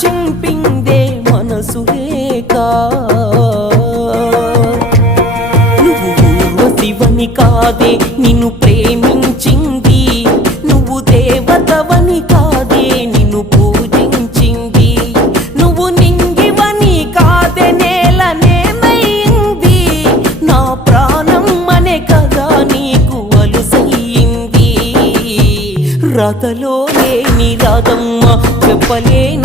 చింపిందే మనసు రేకా నువ్వు శివని కాదే నిన్ను ప్రేమించింది నువ్వు దేవతవని కాదే నిన్ను పూజించింది నువ్వు నింగివని కాదే నేల నేమైంది నా ప్రాణం అనే కదా నీకు అలుసయ్యింది రథలో లేని రాధమ్మ చెప్పలేని